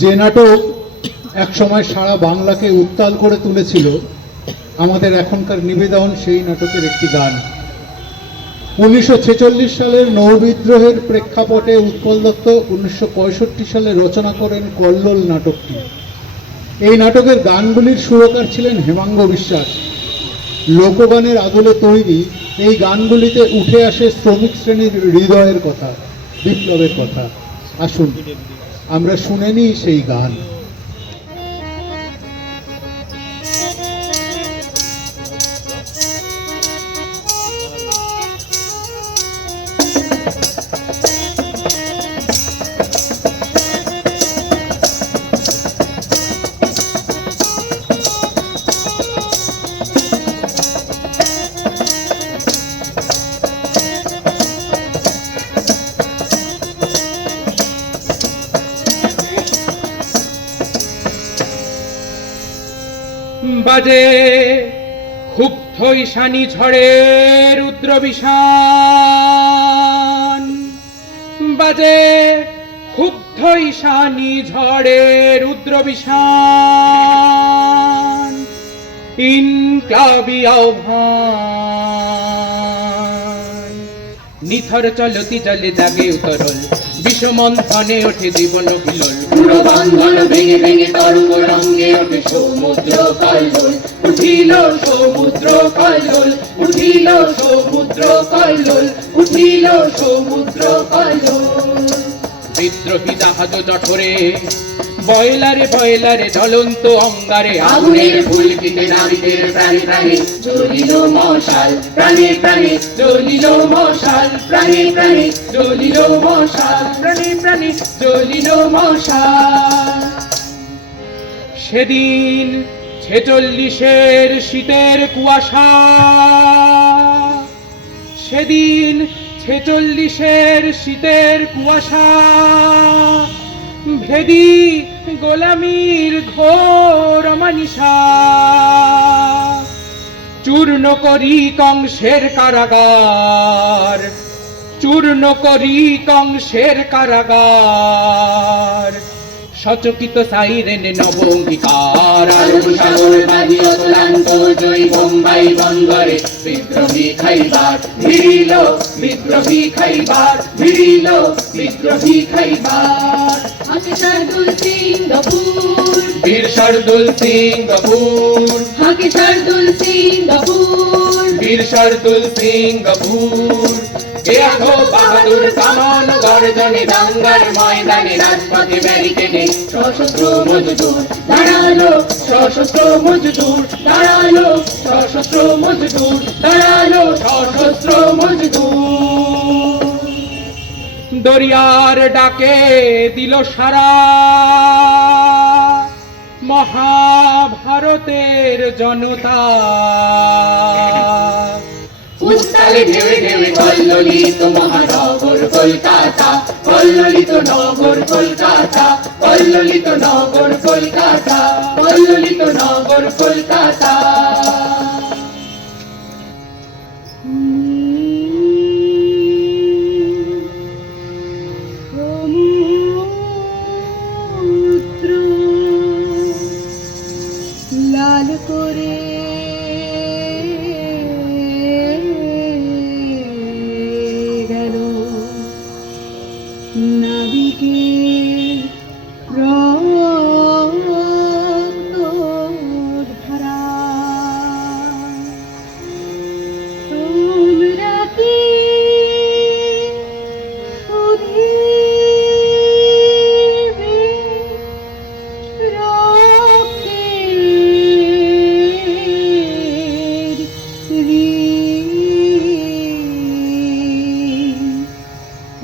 যে নাটক একসময় সারা বাংলাকে উত্তাল করে তুলেছিল, আমাদের এখনকার নিবেদন সেই নাটকের একটি গান। 1946 সালের নৌবিদ্রোহের প্রেক্ষাপটে উৎপল দত্ত 1965 সালে রচনা করেন কল্লোল নাটকটি। এই নাটকের গানগুলির সুরকার ছিলেন হেমাঙ্গ বিশ্বাস। লোকগানের আদলে তৈরি এই গানগুলিতে উঠে আসে শ্রমিক শ্রেণীর হৃদয়ের কথা, বিপ্লবের কথা। আসুন আমরা শুনে নিই সেই গান। বাজে ক্ষুব্ধ ঈশানী ঝড়ে রুদ্র বিষাণ, বাজে ক্ষুব্ধ ঈশানী ঝড়ে রুদ্র বিষাণ, ইনক্লাবী আহ্বান। নিথর চলতি জলে জাগে উতরল, বিষমন্থনে ওঠে জীবন বিলোল। পুরো বন্ধন ভেঙে ভেঙে তরঙ্গ রঙ্গে ওঠে সমুদ্র কল্লোল, উঠিল সমুদ্র কল্লোল, উঠিল সমুদ্র কল্লোল, উঠিল সমুদ্র কল্লোল। বিদ্রোহী জাহাজ জঠরে বয়লারে বয়লারে জ্বলন্ত অঙ্গারে আগুনের ফুলকিতে নারীদের প্রাণে প্রাণে জ্বলিল মশাল, প্রাণে প্রাণে জ্বলিল মশাল, প্রাণে প্রাণে জ্বলিল মশাল, প্রাণে প্রাণে জ্বলিল মশাল। সেদিন 46-এর শীতের কুয়াশা, সেদিন 46-এর শীতের কুয়াশা, ভেদি গোলামীর ঘোর মানিসা, চূর্ণ করি কংসের কারাগার, চূর্ণ করি কংসের কারাগার। সচকিত সাইরেন নবঙ্গিকার, আলোক সাগর বাজিল ক্লান্ত জয় বোম্বাই বন্দরে। বিদ্রোহী খাইবার ভিড়িল, বিদ্রোহী খাইবার ভিড়িল, বিদ্রোহী খাইবার। হাকে শার্দুল সিং গফুর, বীর শার্দুল সিং গফুর, হাকে শার্দুল সিং গফুর, বীর শার্দুল সিং গফুর। কে আঘো বাহাদুর কামান গর্জনে দাঙ্গার ময়দানে রাজপথে ব্যারিকেডে সশস্ত্র মজদুর দাঁড়ালো, সশস্ত্র মজদুর দাঁড়ালো, সশস্ত্র মজদুর দাঁড়ালো, সশস্ত্র মজদুর। দরিয়ার ডাকে দিল সারা মহাভারতের জনতা। উত্তালে ঢেউে ঢেউে কল্লোলিত মহানগর কলকাতা, কল্লোলিত নগর কলকাতা, কল্লোলিত নগর কলকাতা, কল্লোলিত নগর কলকাতা। সমুদ্র লাল করে গেল নাবিকের রক্তধারা। তোমরা কি শুধিবে রক্তের ঋণ?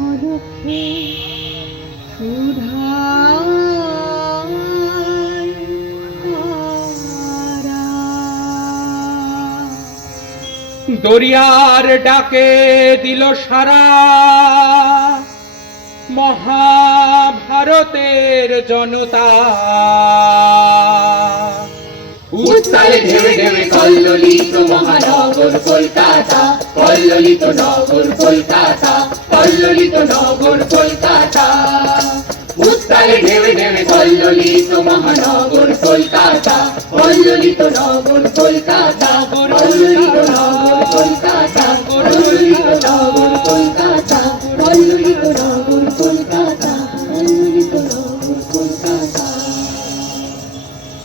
অলক্ষে সুধায় তারা। দরিয়ার ডাকে দিল সারা মহাভারতের জনতা। উত্তালে ঢেউে ঢেউে কল্লোলিত মহানগর কলকাতা, কল্লোলিত নগর কলকাতা, কল্লোলিত নগর কলকাতা। উত্তালে তালে ঢেবে ঢেবে কল্লোলিত মহানগর কলকাতা, কল্লোলিত নগর কলকাতা, কল্লোলিত নগর